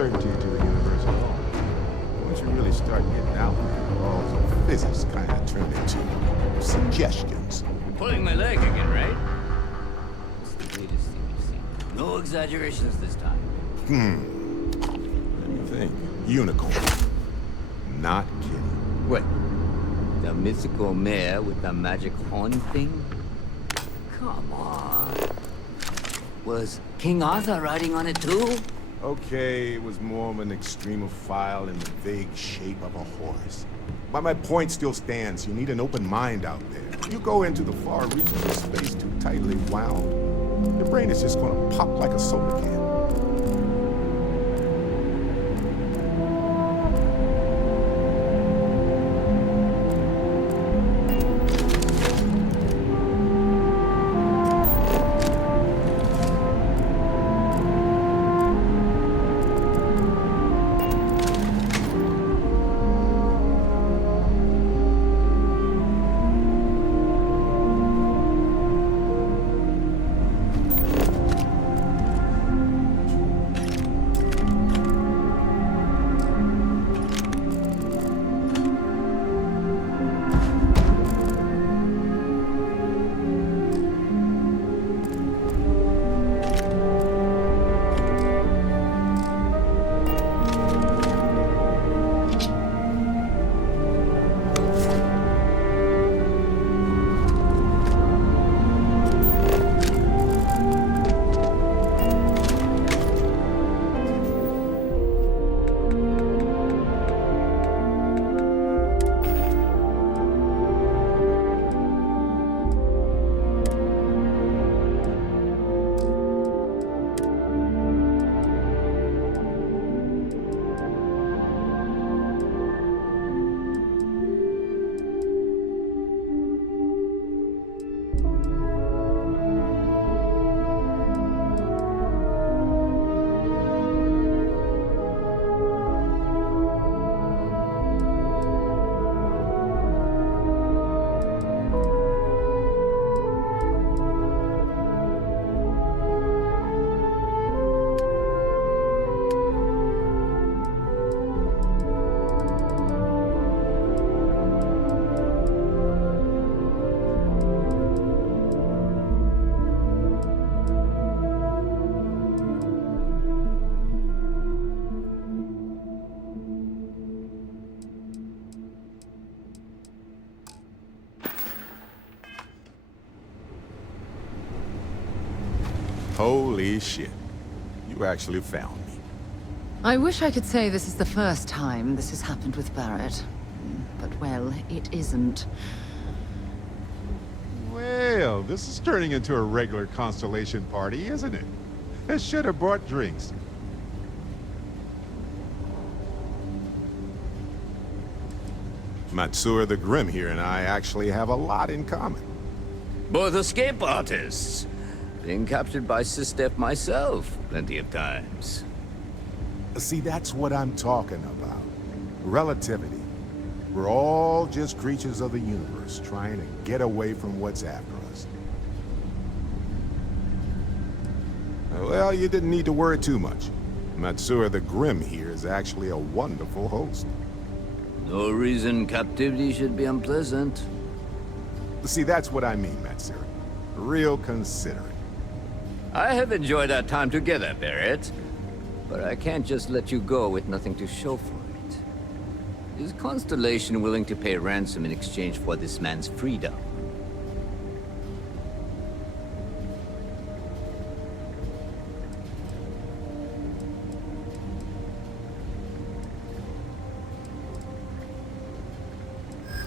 uncertainty to the universe at all. Once you really start getting out there, the laws of physics kind of turn into suggestions. You're pulling my leg again, right? It's the latest thing you've seen. No exaggerations this time. Let me think. Unicorn. Not kidding. What? The mythical mare with the magic horn thing? Come on. Was King Arthur riding on it too? Okay, it was more of an extremophile in the vague shape of a horse. But my point still stands. You need an open mind out there. You go into the far reaches of space too tightly wound, your brain is just gonna pop like a soda can. Holy shit. You actually found me. I wish I could say this is the first time this has happened with Barrett. But, well, it isn't. Well, this is turning into a regular Constellation party, isn't it? I should have brought drinks. Matsura the Grim here and I actually have a lot in common. Both escape artists. Been captured by Systef myself plenty of times. See, that's what I'm talking about. Relativity. We're all just creatures of the universe trying to get away from what's after us. Well, you didn't need to worry too much. Matsura the Grim here is actually a wonderful host. No reason captivity should be unpleasant. See, that's what I mean, Matsura. Real considerate. I have enjoyed our time together, Barrett. But I can't just let you go with nothing to show for it. Is Constellation willing to pay ransom in exchange for this man's freedom?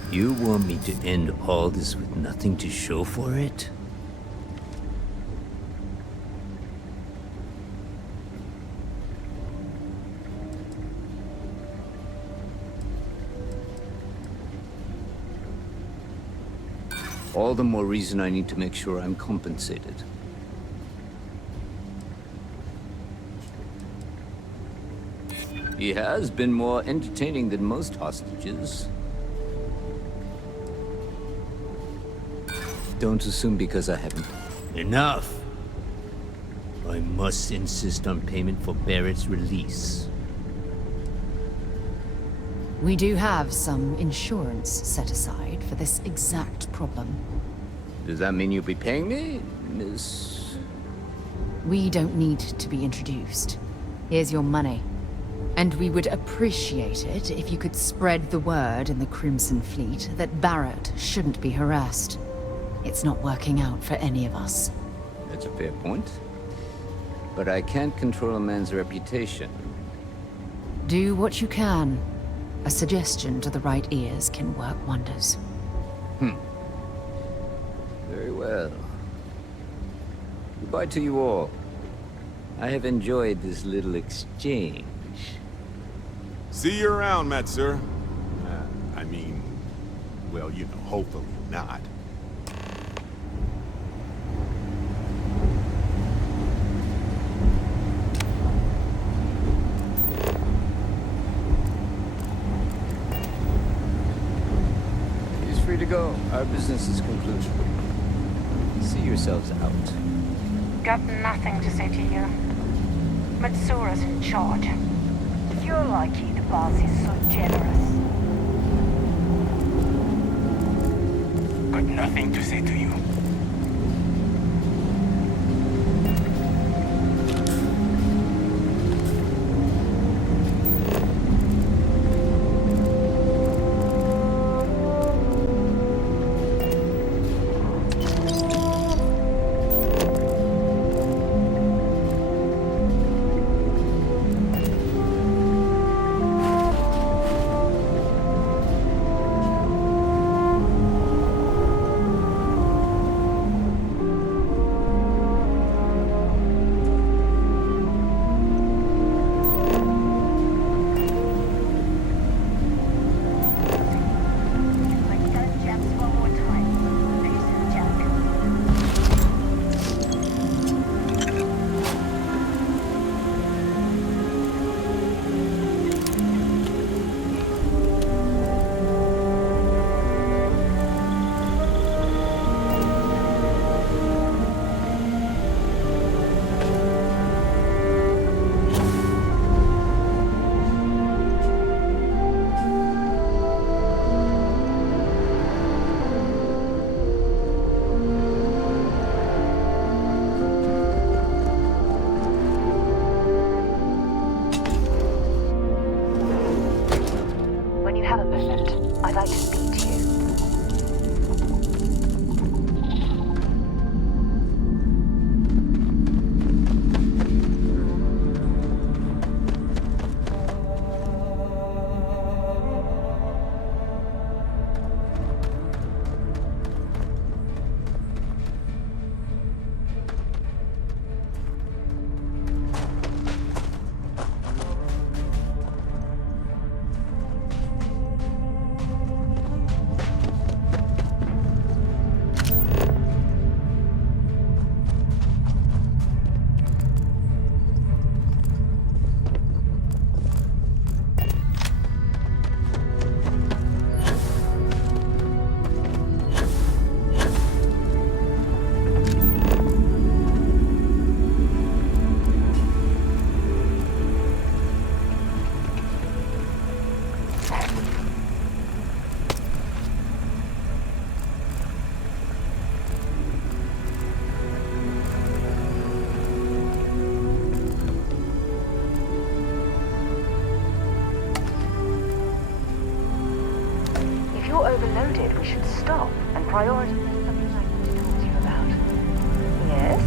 You want me to end all this with nothing to show for it? All the more reason I need to make sure I'm compensated. He has been more entertaining than most hostages. Don't assume because I haven't. Enough! I must insist on payment for Barrett's release. We do have some insurance set aside for this exact problem. Does that mean you'll be paying me, Miss... We don't need to be introduced. Here's your money. And we would appreciate it if you could spread the word in the Crimson Fleet that Barrett shouldn't be harassed. It's not working out for any of us. That's a fair point. But I can't control a man's reputation. Do what you can. A suggestion to the right ears can work wonders. Very well. Goodbye to you all. I have enjoyed this little exchange. See you around, Matsur. I mean, well, you know, hopefully not. He's free to go. Our business is concluded. See yourselves out. Got nothing to say to you. Matsura's in charge. You're lucky the boss is so generous. Got nothing to say to you. I'd like to speak to you. Overloaded, we should stop and prioritize something like we told you about. Yes?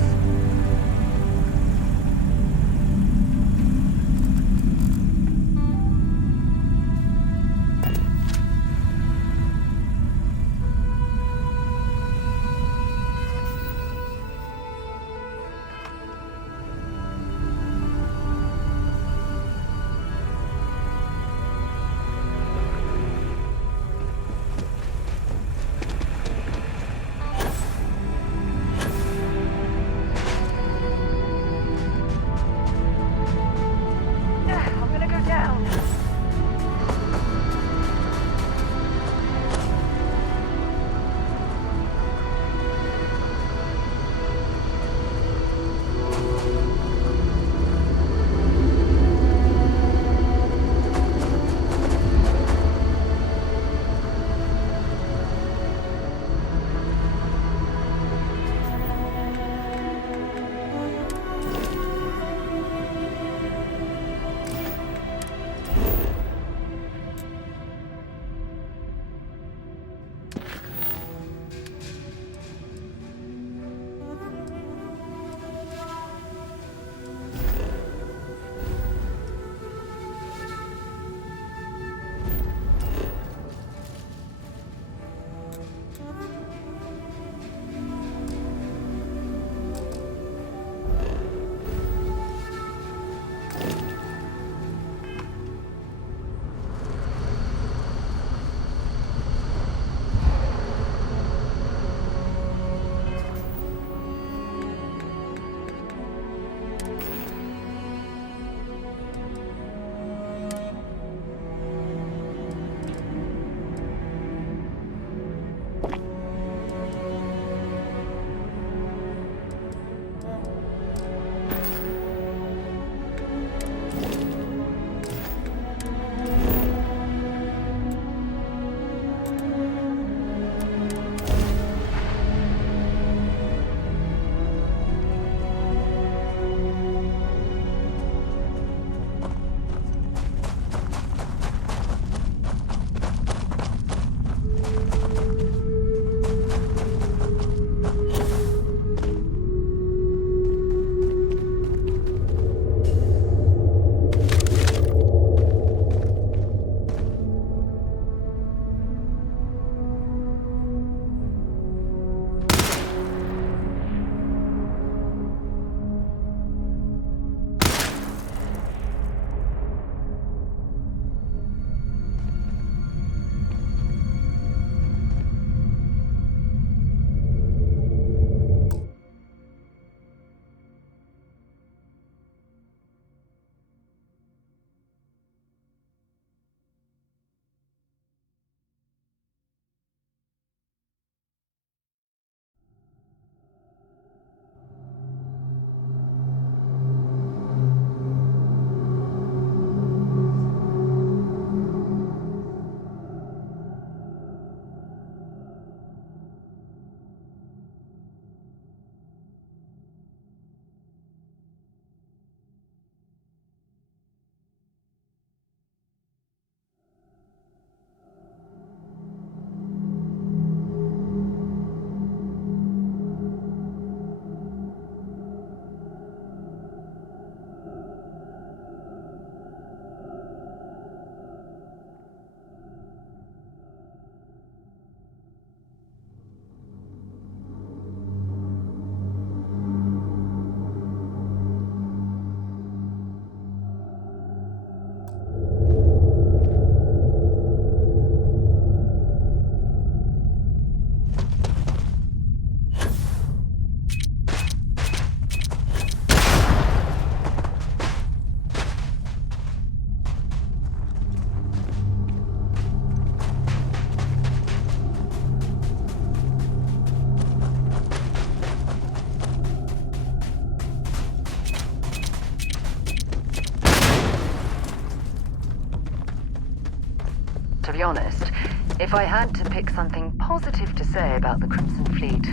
be honest, if I had to pick something positive to say about the Crimson Fleet,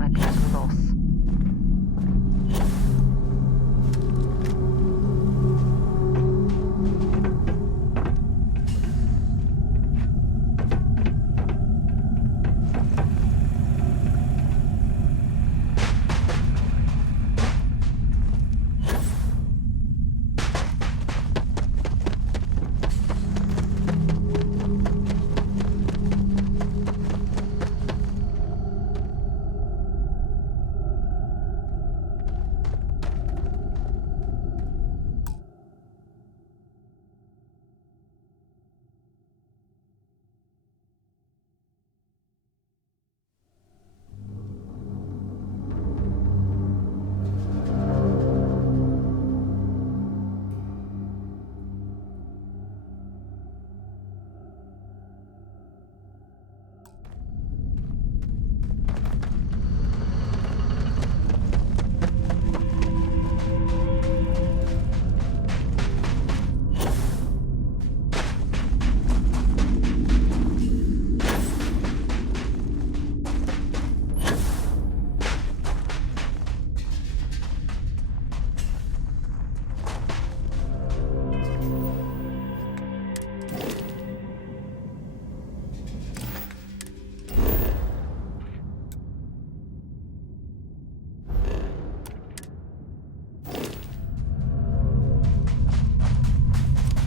I'd be at a loss.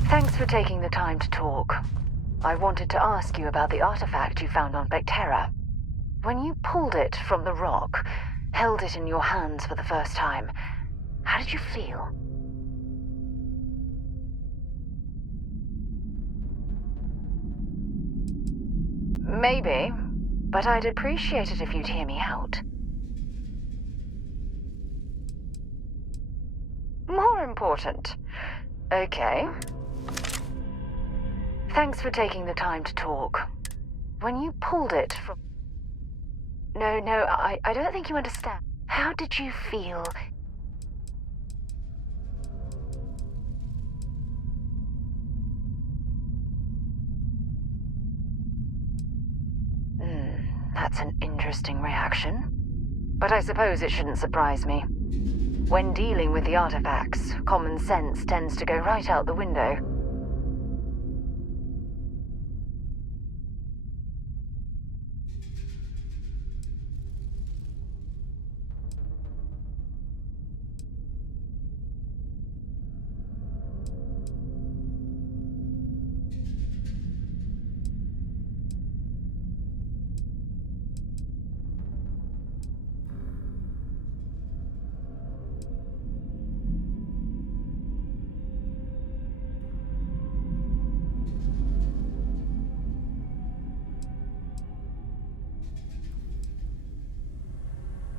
Thanks for taking the time to talk. I wanted to ask you about the artifact you found on Bactera. When you pulled it from the rock, held it in your hands for the first time, how did you feel? Maybe, but I'd appreciate it if you'd hear me out. More important. Okay. Thanks for taking the time to talk. When you pulled it from... No, I don't think you understand. How did you feel? That's an interesting reaction. But I suppose it shouldn't surprise me. When dealing with the artifacts, common sense tends to go right out the window.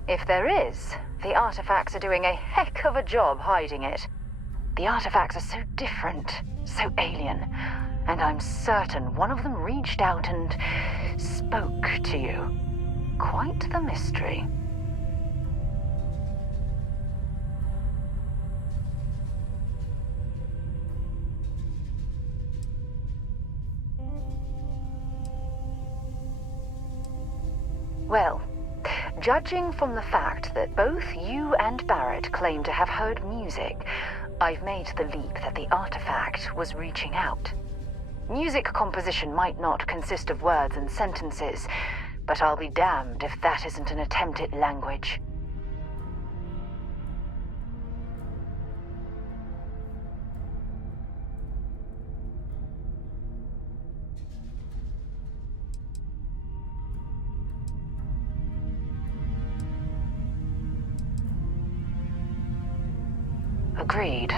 If there is, the artifacts are doing a heck of a job hiding it. The artifacts are so different, so alien, and I'm certain one of them reached out and spoke to you. Quite the mystery. Well, judging from the fact that both you and Barrett claim to have heard music, I've made the leap that the artifact was reaching out. Music composition might not consist of words and sentences, but I'll be damned if that isn't an attempt at language. Agreed.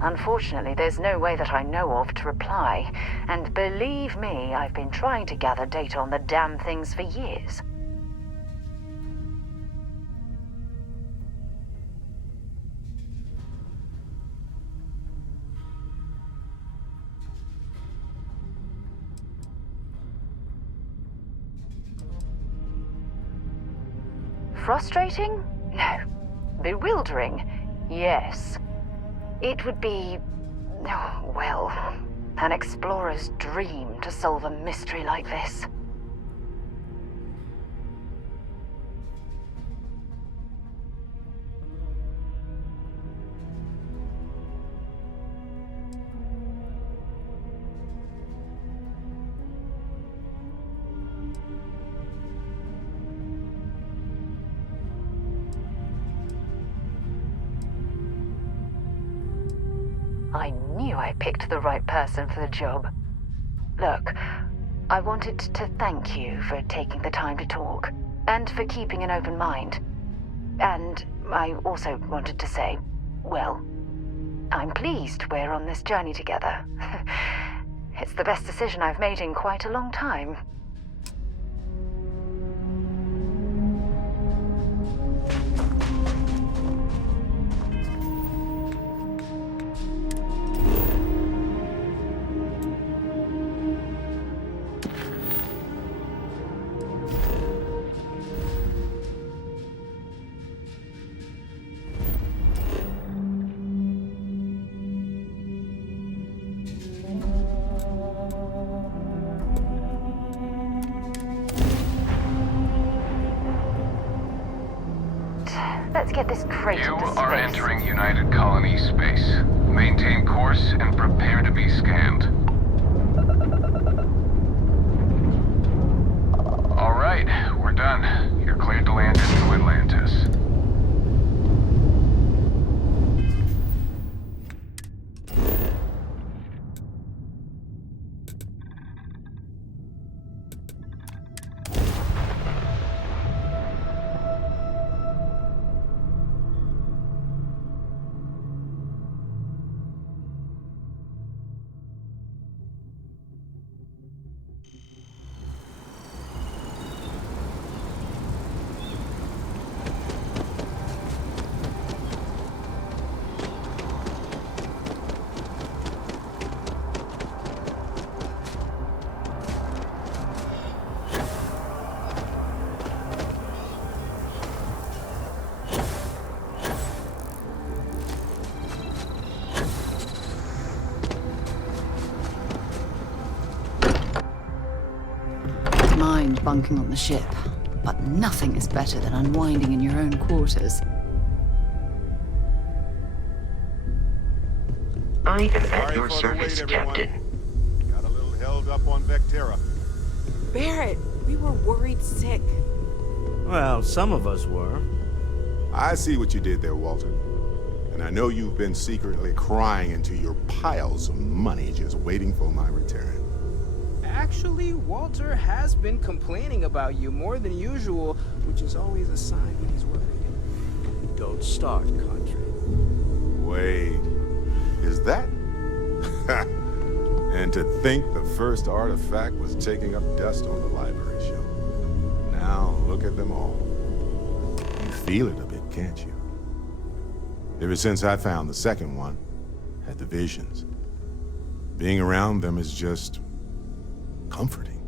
Unfortunately, there's no way that I know of to reply, and believe me, I've been trying to gather data on the damn things for years. Frustrating? No. Bewildering? Yes. It would be... well, An explorer's dream to solve a mystery like this. I knew I picked the right person for the job. Look, I wanted to thank you for taking the time to talk, and for keeping an open mind. And I also wanted to say, well, I'm pleased we're on this journey together. It's the best decision I've made in quite a long time. Let's get this crate You into space. are entering United Colony space. Maintain course and prepare to be scanned. All right, we're done. You're cleared to land into Atlantis. Mind bunking on the ship, but nothing is better than unwinding in your own quarters. I am Sorry at your for the service, wait, everyone. Captain. Got a little held up on Vectera. Barrett, we were worried sick. Well, some of us were. I see what you did there, Walter. And I know you've been secretly crying into your piles of money just waiting for my return. Actually, Walter has been complaining about you more than usual, which is always a sign when he's worried. Don't start, Country. Wait, is that? And to think the first artifact was taking up dust on the library shelf. Now look at them all. You feel it a bit, can't you? Ever since I found the second one, had the visions. Being around them is just comforting.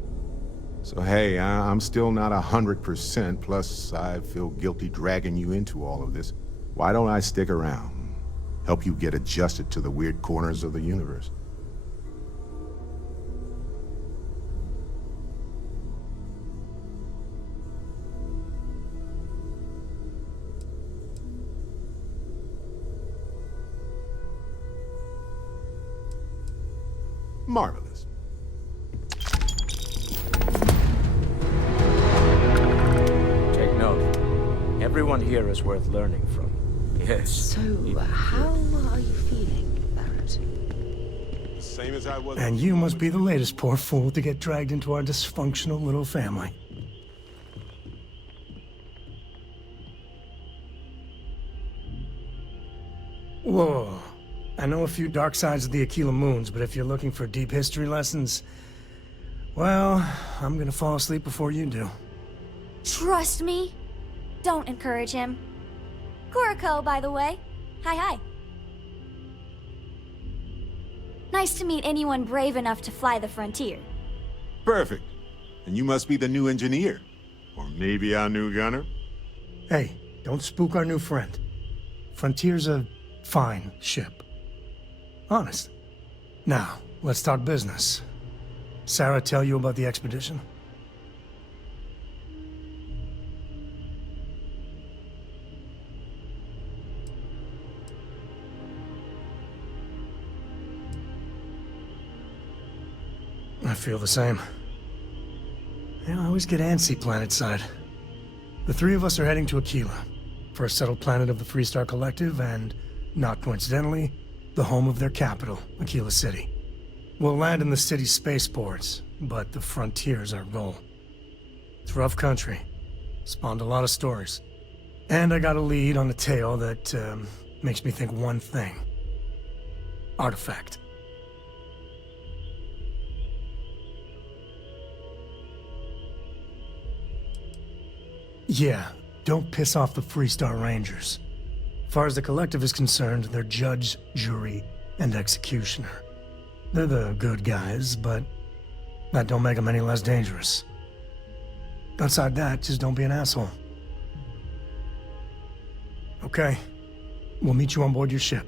So hey, I'm still not 100%, plus I feel guilty dragging you into all of this. Why don't I stick around? Help you get adjusted to the weird corners of the universe. Marvelous. Take note. Everyone here is worth learning from. Yes. So, how are you feeling, Barrett? Same as I was. And you must be the latest poor fool to get dragged into our dysfunctional little family. Whoa. I know a few dark sides of the Aquila Moons, but if you're looking for deep history lessons, well, I'm gonna fall asleep before you do. Trust me. Don't encourage him. Kuriko, by the way. Hi. Nice to meet anyone brave enough to fly the frontier. Perfect. And you must be the new engineer. Or maybe our new gunner? Hey, don't spook our new friend. Frontier's a fine ship. Honest. Now, let's talk business. Sarah tell you about the expedition? I feel the same. I always get antsy planetside. The three of us are heading to Aquila, first settled planet of the Freestar Collective and, not coincidentally, the home of their capital, Aquila City. We'll land in the city's spaceports, but the frontier's our goal. It's rough country. Spawned a lot of stories. And I got a lead on a tale that makes me think one thing. Artifact. Yeah, don't piss off the Freestar Rangers. As far as the Collective is concerned, they're judge, jury, and executioner. They're the good guys, but that don't make them any less dangerous. Outside that, just don't be an asshole. Okay, we'll meet you on board your ship.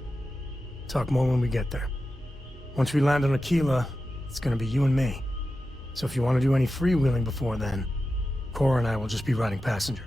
Talk more when we get there. Once we land on Aquila, it's gonna be you and me. So if you want to do any freewheeling before then, Cora and I will just be riding passenger.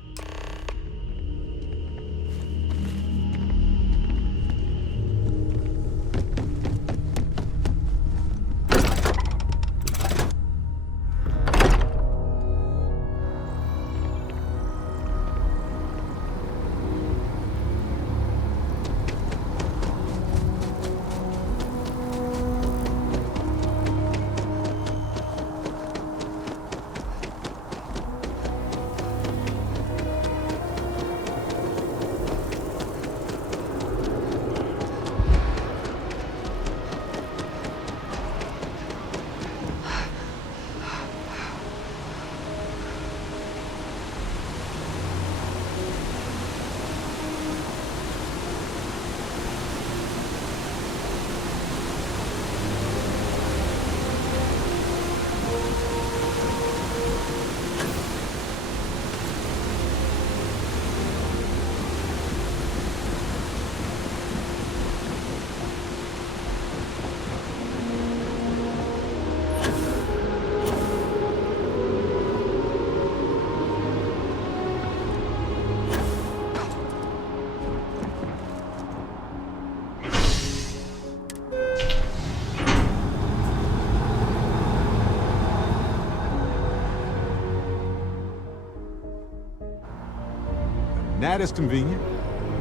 That is convenient,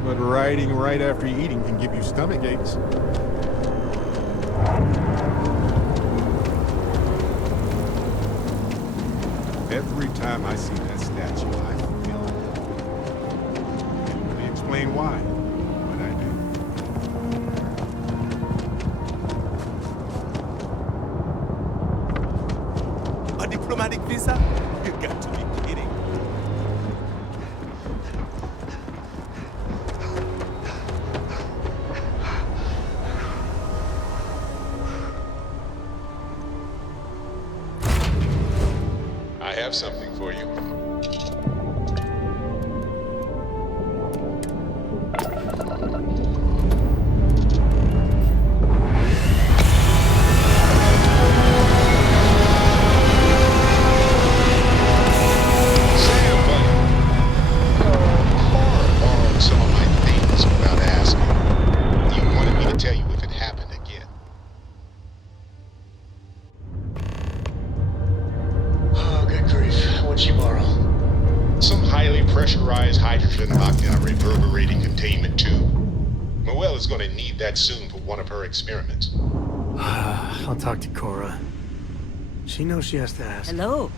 but riding right after eating can give you stomach aches. Every time I see that statue, I feel it. Can't really explain why, but I do. A diplomatic visa? You got to be kidding. I have something for you. Pressurized hydrogen lockdown reverberating containment tube. Noelle is going to need that soon for one of her experiments. I'll talk to Cora. She knows she has to ask. Hello.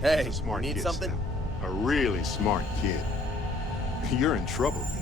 Hey, He's a smart need kid, something? Sam. A really smart kid. You're in trouble, you know.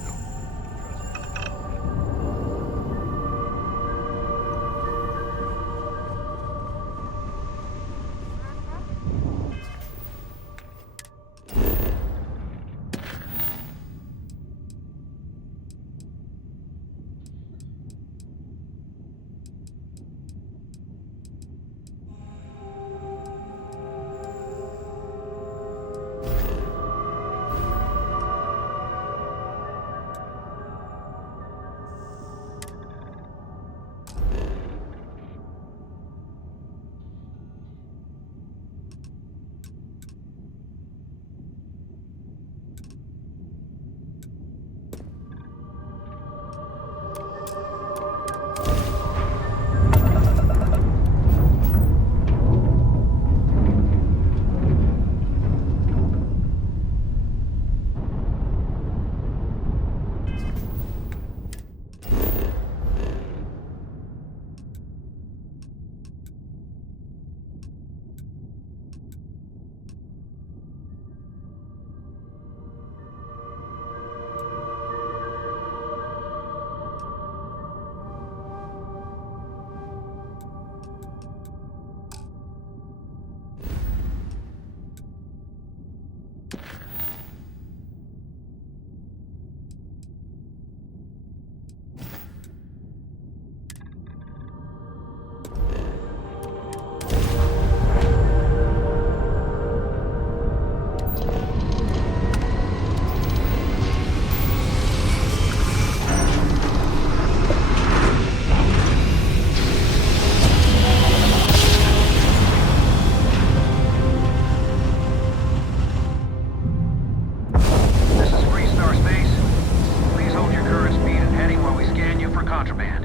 contraband.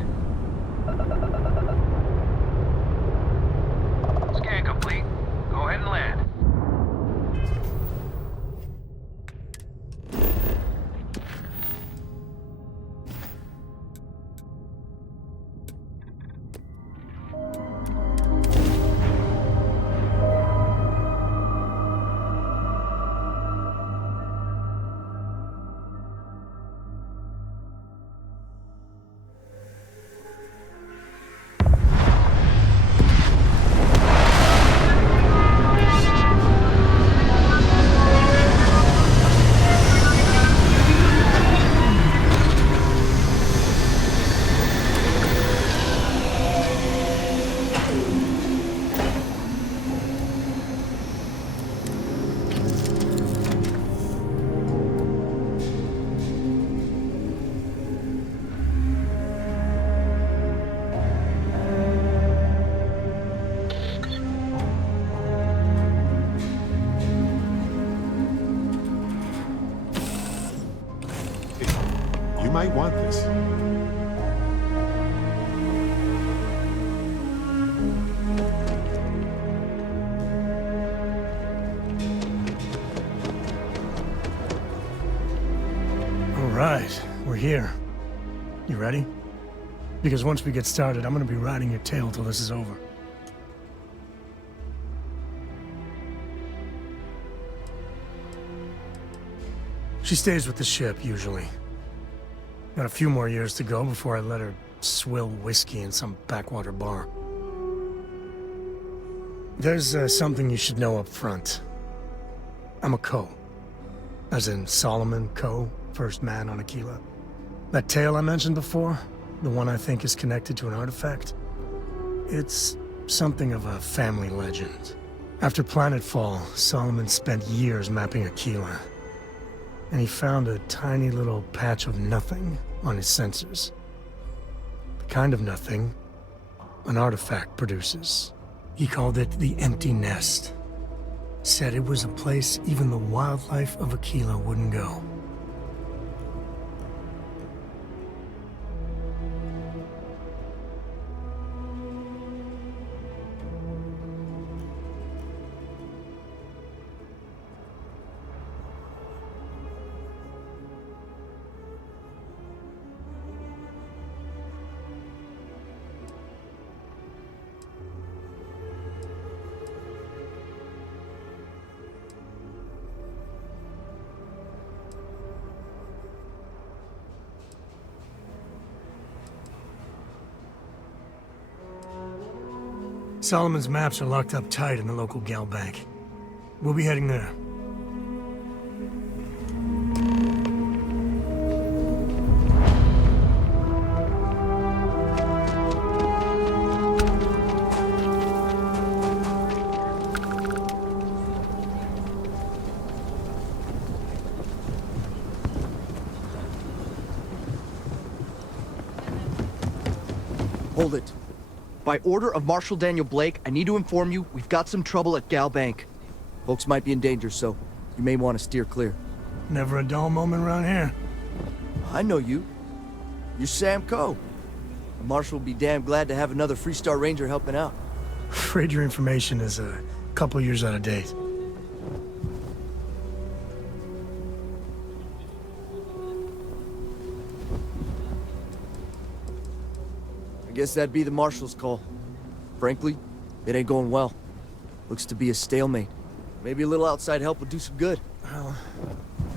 Scan complete. Go ahead and land. You might want this. All right, we're here. You ready? Because once we get started, I'm gonna be riding your tail till this is over. She stays with the ship, usually. Got a few more years to go before I let her swill whiskey in some backwater bar. There's something you should know up front. I'm a Co. As in Solomon Co., first man on Aquila. That tale I mentioned before, the one I think is connected to an artifact, it's something of a family legend. After Planetfall, Solomon spent years mapping Aquila. And he found a tiny little patch of nothing on his sensors. The kind of nothing an artifact produces. He called it the Empty Nest. Said it was a place even the wildlife of Aquila wouldn't go. Solomon's maps are locked up tight in the local gal bank. We'll be heading there. Hold it. By order of Marshal Daniel Blake, I need to inform you we've got some trouble at Gal Bank. Folks might be in danger, so you may want to steer clear. Never a dull moment around here. I know you. You're Sam Coe. The Marshal will be damn glad to have another Freestar Ranger helping out. Afraid your information is a couple years out of date. I guess that'd be the Marshal's call. Frankly, it ain't going well. Looks to be a stalemate. Maybe a little outside help would do some good. Well,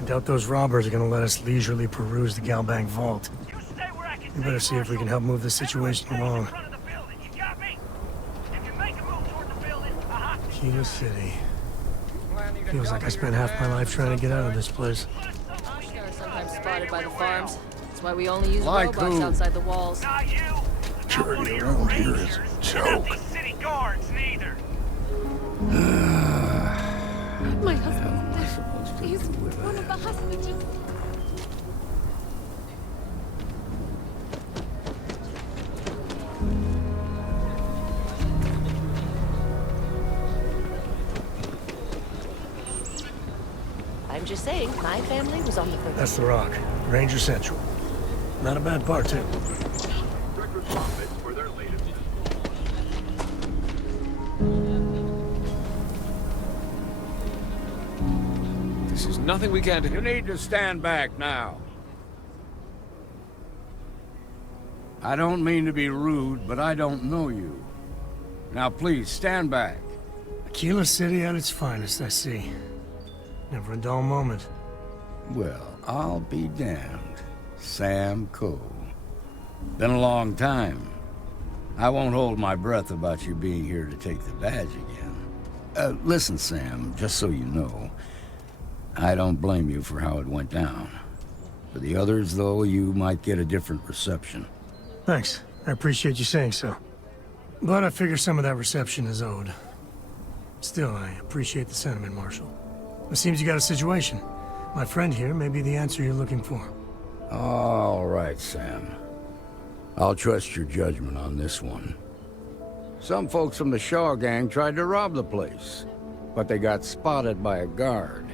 I doubt those robbers are gonna let us leisurely peruse the Gal Bank vault. We better see if we can help move the situation along. Aquila City. Feels like I spent half my life trying to get out of this place. They are sometimes spotted by the farms. That's why we only use Like robots who? outside the walls. Security around here is a joke. City guards neither. My husband's dead. He's one of the hostages. I'm just saying, my family was on the first. That's the Rock. Ranger Central. Not a bad part, too. This is nothing we can't... You need to stand back now. I don't mean to be rude, but I don't know you. Now please, stand back. Aquila City at its finest, I see. Never a dull moment. Well, I'll be damned. Sam Cole. Been a long time. I won't hold my breath about you being here to take the badge again. Listen, Sam, just so you know, I don't blame you for how it went down. For the others, though, you might get a different reception. Thanks. I appreciate you saying so. But I figure some of that reception is owed. Still, I appreciate the sentiment, Marshal. It seems you got a situation. My friend here may be the answer you're looking for. All right, Sam. I'll trust your judgment on this one. Some folks from the Shaw gang tried to rob the place, but they got spotted by a guard.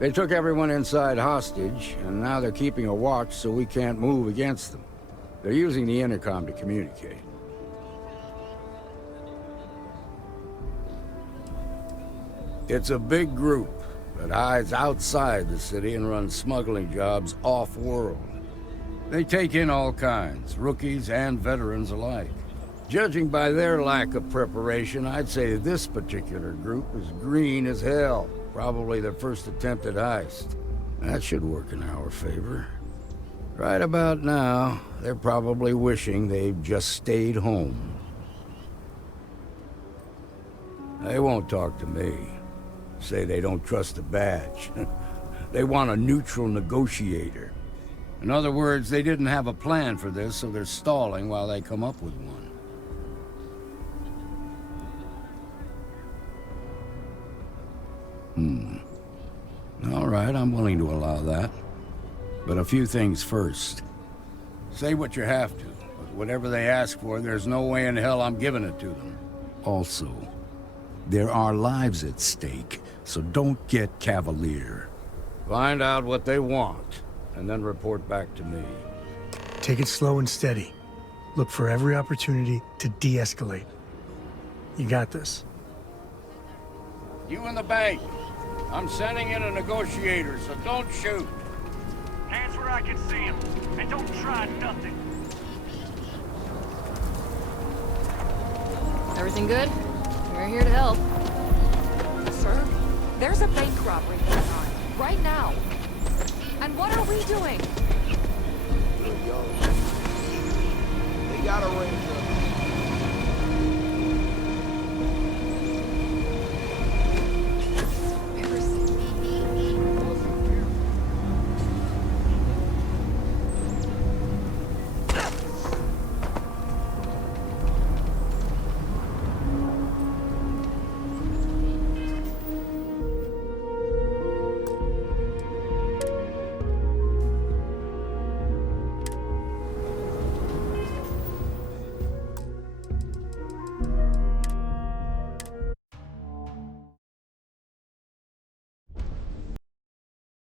They took everyone inside hostage, and now they're keeping a watch so we can't move against them. They're using the intercom to communicate. It's a big group that hides outside the city and runs smuggling jobs off-world. They take in all kinds, rookies and veterans alike. Judging by their lack of preparation, I'd say this particular group is green as hell. Probably their first attempt at heist. That should work in our favor. Right about now, they're probably wishing they'd just stayed home. They won't talk to me. Say they don't trust the badge. They want a neutral negotiator. In other words, they didn't have a plan for this, so they're stalling while they come up with one. All right, I'm willing to allow that. But a few things first. Say what you have to, but whatever they ask for, there's no way in hell I'm giving it to them. Also, there are lives at stake, so don't get cavalier. Find out what they want, and then report back to me. Take it slow and steady. Look for every opportunity to de-escalate. You got this. You in the bank. I'm sending in a negotiator, so don't shoot. Hands where I can see him, and don't try nothing. Everything good? We're here to help. Sir, there's a bank robbery going on, right now. And what are we doing? They got a ranger.